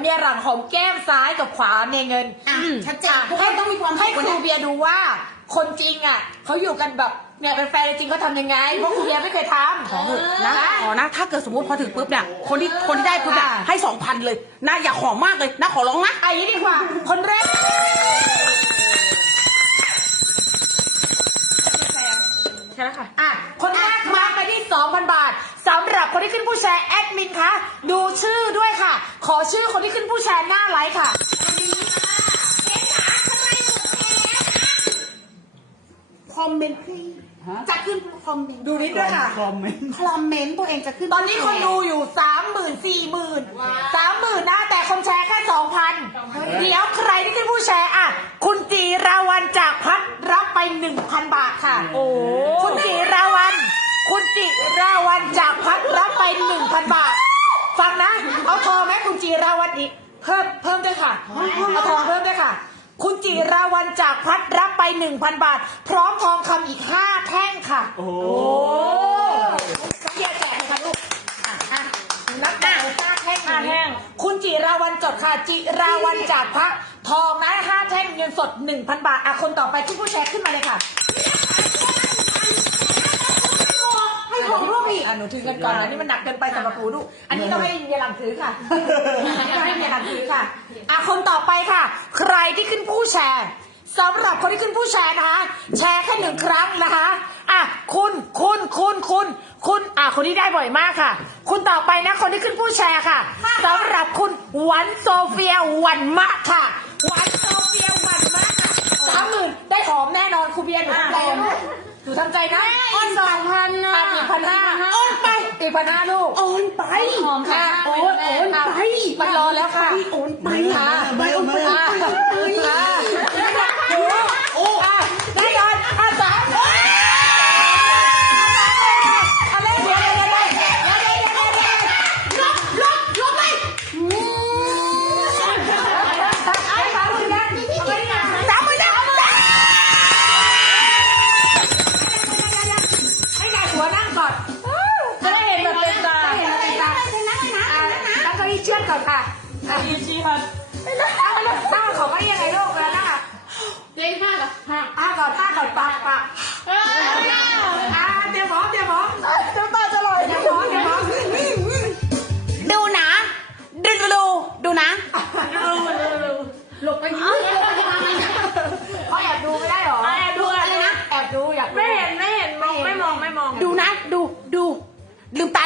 เมียหลังหอมแก้มซ้ายกับขวาเมียเงินอะชัดเจนอะพวกเราต้องมีความให้สุขครูนะเบียร์ดูว่า คนจริงอะเขาอยู่กันแบบเนี่ยเป็นแฟนจริงเขาทำยังไงเพราะครูเบียร์ไม่เคยทำ ขอเถอะนะขอนะ ถ้าเกิดสมมติพอถึงปุ๊บเนี่ย คนที่คนที่ได้ปุ๊บเนี่ยอ่าให้สองพันเลยนะอย่าขอมากเลยนะขอร้องนะเอาอย่างนี้ดีกว่า คนแรก ใช่แล้วค่ะ อะ คนแรกมาไปที่ 2,000 บาทสำหรับ คนที่ขึ้นผู้แชร์แอดมินคะดูชื่อด้วยค่ะ ขอชื่อคนที่ขึ้นผู้แชร์หน้าไลค์ค่ะคอมเมนต์พี่ฮะจะขึ้นคอมเมนต์ดูนิดด้วยค่ะคอมเมนต์คอมเมนต์ตัวเองจะขึ้น ตอนนี้คนดูอยู่สามหมื่นสี่หมื่นสามหมื่นนะแต่คนแชร์แค่สองพันเดี๋ยวใครที่ขึ้นผู้แชร์อะ คุณจีราวันจากพัดรับไปหนึ่งพันบาทค่ะ โอ้ คุณจิราวัน คุณจิราวันจากพัด รับไปหนึ่งพันบาท ฟังนะ เอาทองไหมคุณจิราวันอีกเพิ่มเพิ่มด้วยค่ะ เอาทองเพิ่มด้วยค่ะ คุณจิราวันจากพัดรับไปหนึ่งพันบาท พร้อมทองคำอีกห้าแท่งค่ะ โอ้น้องเดียแจกเลยค่ะลูกอะอะนับแต่ห้าแท่งห้าแท่ง คุณจิราวันจดค่ะ จิราวันจากพักทองนะห้าแท่งเงินสดหนึ่งพันบาทอะคนต่อไปขึ้นผู้แชร์ขึ้นมาเลยค่ะ ให้ของร่วมอีกอะหนูถือกันก่อนนะนี่มันหนักเกินไปสำหรับหนูดูอันนี้ต้องให้เมียหลังถือค่ะอันนี้ต้องให้เมียหลังถือค่ะอะคนต่อไปค่ะ ใครที่ขึ้นผู้แชร์สำหรับคนที่ขึ้นผู้แชร์นะคะ แชร์แค่หนึ่งครั้งนะคะอะคุณคุณคุณคุณคุณอะคนที่ได้บ่อยมากค่ะ คุณต่อไปนะ คนที่ขึ้นผู้แชร์ค่ะสำหรับคุณหวันโซเฟียหวันมะค่ะหวันโซเฟียหวันมะค่ะสามหมื่น ได้หอมแน่นอนครูเบียร์หนูทำใจนะลูกหนูทำใจนะอ้อนสองพันนะอะอีกพันห้าอ้อนไปอีกพันห้าลูกโอนไปหอมค่ะโอนโอนไปมันรอแล้วค่ะโอนไปค่ะไปโอนไป อะชี้ชี้ค่ะนั่งไปเลยนั่งของไม่ยังไงลูกเวลานั่งอะเจ๊ห้ากับห้าอะก่อนท่าก่อนปากปากเอออะเตรียมพร้อมเตรียมพร้อม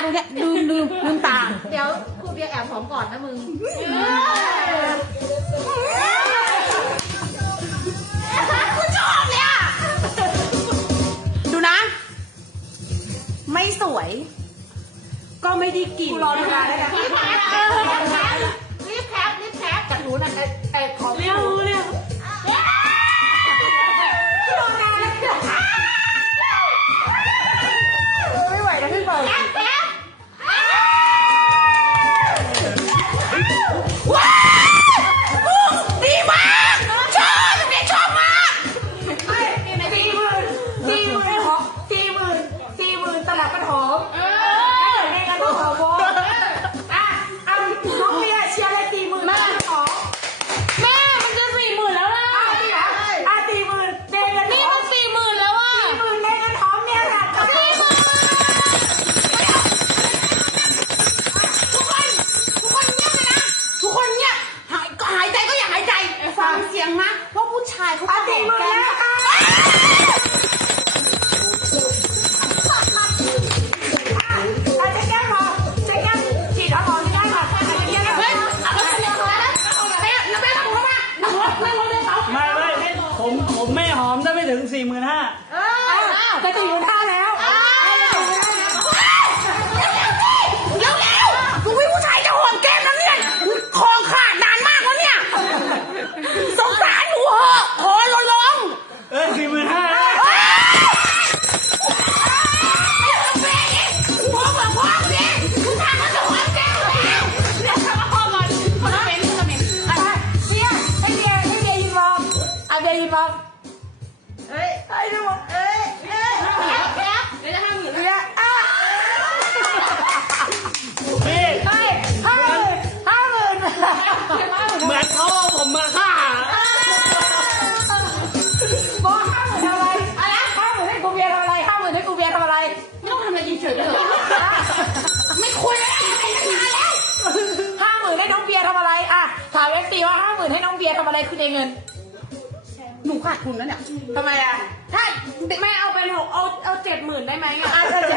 ดูเนี่ยลืมลืมลืมตา เดี๋ยวครูเบียร์แอบหอมก่อนนะมึง กูชอบเลยอะ ดูนะ ไม่สวย ก็ไม่ได้กินรอดูนานแล้วนะรีบแคปรีบแคปรีบแคปจากหนูนะไอ้ไอ้ของ เร็วเร็วร อะจะสี่หมื่นห้าแล้วเร็วเร็วดูวิผู้ชายจะหอมแก้มนะเนี่ยคองขาดนานมากแล้วเนี่ย สงสารหนูเหอะขอร้องร้องเอ้ยสี่หมื่นห้าพ่อบอกพ่อสิผู้ชายเขาจะหอมแก้มแล้วเดี๋ยว ยทำอะไรคือได้เงิน หนูขาดทุนแล้วเนี่ยทำไมอะถ้าแม่เอาเป็นหกเอาเอาเจ็ดหมื่นได้ไหมอะอะก็จะ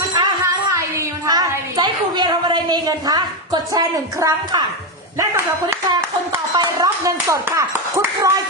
มันท้าทายดีมันท้าทายดี จะให้ครูเบียร์ทำอะไรในเงินคะ กดแชร์หนึ่งครั้งค่ะ และสำหรับคนที่แชร์คนต่อไปรับเงินสดค่ะ คุณพลอย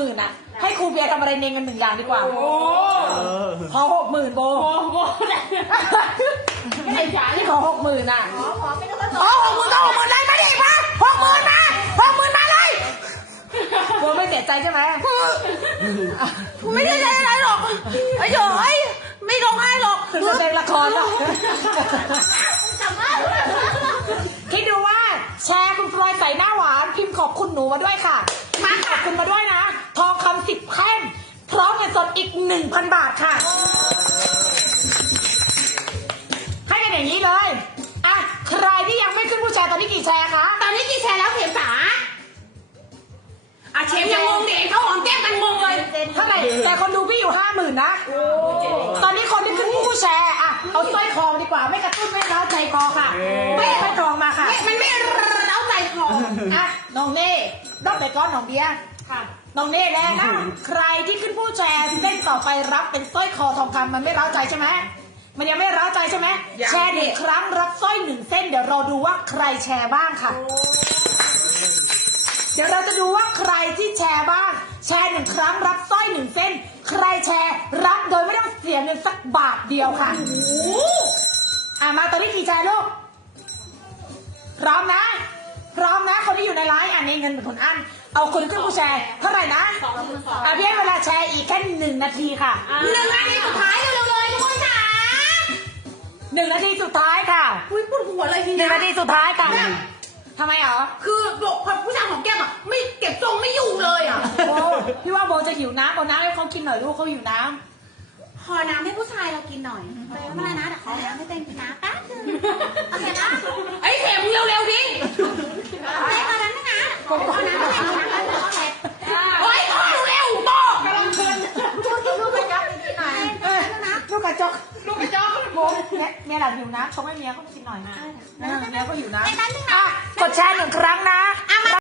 มื่นอะให้ครูเบียร์ทำอะไรเนงกันหนึ่งอย่างดีกว่าขอหกหมื่นโบโอ้โหได้ไม่ได้จ่ายที่ขอหกหมื่นอะโอ้หกหมื่นก็หกหมื่นเลยมาดิมาหกหมื่นมาหกหมื่นมาเลยโบไม่เสียใจใช่ไหมไม่ได้ใจอะไรหรอกไอ้โยเอ้ยไม่ร้องไห้หรอกคือจะเป็นละครหรอกคิดดูว่าแชร์คุณพลอยใส่หน้าหวานพิมพ์ขอบคุณหนูมาด้วยค่ะมาขอบคุณมาด้วยนะ ทองคำสิบแท่งพร้อมเงินสดอีกหนึ่งพันบาทค่ะ ให้กันอย่างนี้เลยอะใครที่ยังไม่ขึ้นผู้แชร์ตอนนี้กี่แชร์คะตอนนี้กี่แชร์แล้วเข็มจ๋าอะเชฟยังงงดิเห็นเขาหอมแก้มมันงงเลยเท่าไหร่แต่คนดูพี่อยู่ห้าหมื่นนะตอนนี้คนที่ขึ้นผู้แชร์อะเอาสร้อยคอมาดีกว่าไม่กระตุ้นไม่เล้าใจคอค่ะ ไม่สร้อยคอมาค่ะ ไม่มันไม่เร้าใจคออะน้องเน่รอบไปก้อนน้องเบียร์ ค่ะน้องเน่แล้วนะ ใครที่ขึ้นผู้แชร์เส้นต่อไปรับเป็นสร้อยคอทองคำมันไม่เล้าใจใช่ไหมมันยังไม่เล้าใจใช่ไหมแชร์หนึ่งครั้งรับสร้อยหนึ่งเส้น เดี๋ยวเราดูว่าใครแชร์บ้างค่ะ เดี๋ยวเราจะดูว่าใครที่แชร์บ้าง แชร์หนึ่งครั้งรับสร้อยหนึ่งเส้น ใครแชร์รับโดยไม่ต้องเสียเงินสักบาทเดียวค่ะอะมาตอนนี้กี่แชร์ลูกพร้อมนะพร้อมนะคนที่อยู่ในไลน์อะนี่เงินเป็นคนอัน เอาคนขึ้นผู้แชร์เท่าไหร่นะสองหมื่นสองอะพี่ให้เวลาแชร์อีกแค่หนึ่งนาทีค่ะหนึ่งนาทีสุดท้ายเร็วๆเลยทุกคนจ๋าหนึ่งนาทีสุดท้ายค่ะอุ้ยปวดหัวเลยทีหนึ่เนี้งยนาทีสุดท้ายค่ะทำไมเหรอคือบอกพอผู้ชายของแก้มอะไม่เก็บทรงไม่อยู่เลยอะโบพี่ว่าโบจะหิวน้ำเอาน้ำให้เขากินหน่อยลูกเขาหิวน้ำขอน้ำให้ผู้ชายเรากินหน่อยไม่เป็นไรนะเดี๋ยวขอน้ำให้เต้นกินน้ำแป๊บนึงโอเคนะไอ้ยเข็มเร็วๆดิเอาเลยขอน้ำนะนะขอน้ำให้เต้น มียเมียหลังหิวน้ำชงให้เมียเขากินหน่อยนะเออเมียก็หิวน้ำในนั้นนึงนะอะกดแชร์หนึ่งครั้งนะ